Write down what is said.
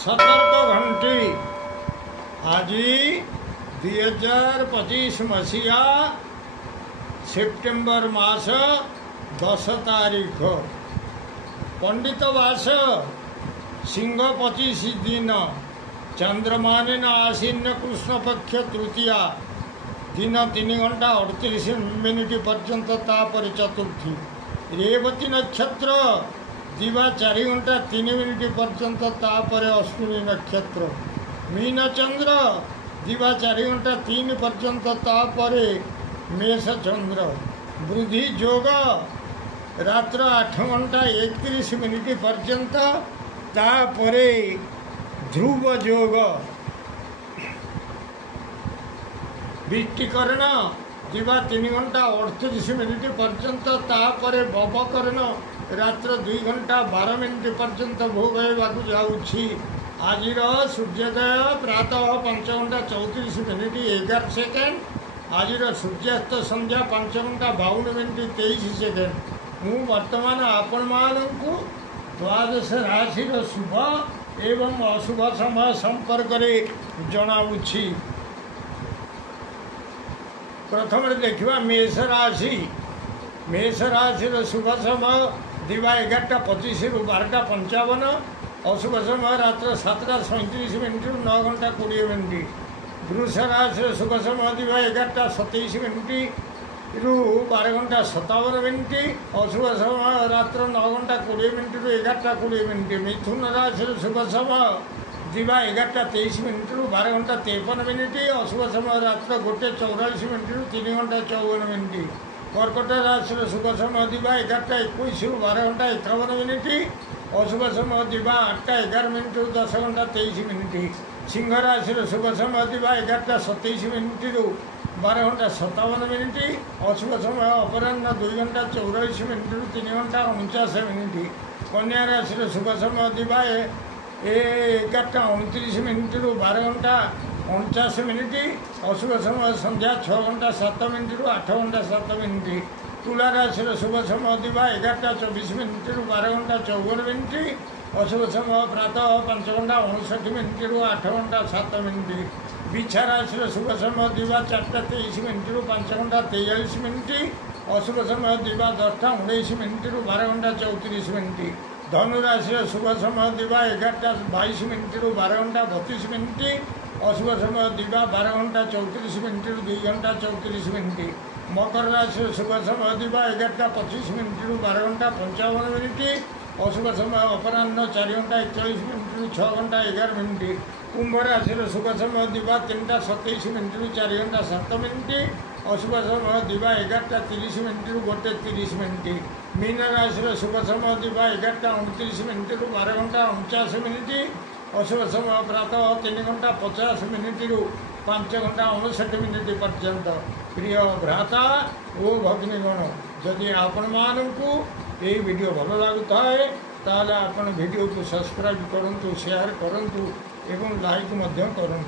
सतर्क घंटी आज 2025 मसीहा सेप्टेम्बर मास 10 तारीख पंडित वास सिंह 25 दिन चंद्रमान आसीन कृष्ण पक्ष तृतीया दिन 3 घंटा 38 मिनिट पर्यंत तापर चतुर्थी रेवती नक्षत्र दिवा 4 घंटा 3 मिनिट पर्यंत तापर अश्विनी नक्षत्र मीन चंद्र दिवा 4 घंटा 3 पर्यंत तापर मेष चंद्र वृद्धि जोग रात्र 8 घंटा 31 मिनिट पर्यंत तापर ध्रुव जोग विष्टिकर्ण दिवा 3 घंटा 38 मिनिट पर्यंत तापर बवकर्ण रात्र 2 घंटा 12 मिनिट पर्यंत भोग होगाक जाऊँगी। आज सूर्योदय प्रातः 5 घंटा 34 मिनिट 11 सेकेंड आज सूर्यास्त संध्या 5 घंटा 52 मिनिट 23 सेकेंड मु वर्तमान आपण मानू द्वादश राशि शुभ एवं अशुभ समय संपर्क में जनाऊँगी। प्रथम देखा मेष राशि शुभ समय दिवा 11:25 रु 12:55 अशुभ समय रात्र 7:37 मिनिट 9 घंटा 20 मिनिट। वृष राशि शुभ समय दिवा 11:27 मिनिट रु 12 घंटा 57 मिनिट अशुभ समय रात्र 9 घंटा 20 मिनिट रु 11:20 मिनिट। मिथुन राशि शुभ समय दिवा 11:23 मिनिट रु 12 घंटा 53 मिनिट अशुभ समय रात्र 1:44 मिनिट रु 3 घंटा 54 मिनिट। कर्कट राशि शुभ समय दिवा 11:21 रु 12 घंटा 51 मिनिट अशुभ समय दिवा 8:11 मिनिट रु 10 घंटा 23 मिनिट। सिंह राशि शुभ समय दिवा 11:27 मिनिट रु 12 घंटा 57 मिनिट अशुभ समय अपराह्न 2 घंटा 84 मिनिट रु 3 घंटा 49 मिनिट। कन्या राशि शुभ समय दिवा 11:29 मिनिट रु 12 घंटा 49 मिनिट अशुभ समय संध्या 6 घंटा 7 मिनिट रु 8 घंटा 7 मिनिट। तुला राशि शुभ समय दिवा 11:24 मिनिट रु 12 घंटा 54 मिनिट अशुभ समय प्रातः 5 घंटा 59 मिनिट रु 8 घंटा 7 मिनिट। बिछा राशि शुभ समय दिवा 4:23 मिनिट रु 5 घंटा 43 मिनिट अशुभ समय दिवा 10:19 मिनिट रु 12 घंटा 34 मिनिट। धनु राशि शुभ समय दिवा 11:22 मिनिट रु 12 घंटा 32 मिनिट अशुभ समय दिवा 12 घंटा 34 मिनिट रु 2 घंटा 34 मिनिट। मकर राशि शुभ समय दिवा 11:25 मिनिट रु 12 घंटा 55 मिनिट अशुभ समय अपराह्न 4 घंटा 41 मिनिट रु 6 घंटा 11 मिनिट। कुंभ राशि शुभ समय दिवा 3:27 मिनिट रु 4 घंटा 7 मिनिट अशुभ समय दिवा 11:30 मिनिट रु 1:30 मिनिट। मीन राशि शुभ समय दिवा 11:29 मिनिट रु 12 घंटा 49 मिनिट अशुभ समय प्रातः 3 घंटा 50 मिनिट रु 5 घंटा 59 मिनिट पर्यंत। प्रिय भ्राता ओ भगिनीगण जदि आपण मानू ये वीडियो भल लगुता है ताले आपण वीडियो को सब्सक्राइब करंतु शेयर करंतु एवं लाइक करूँ।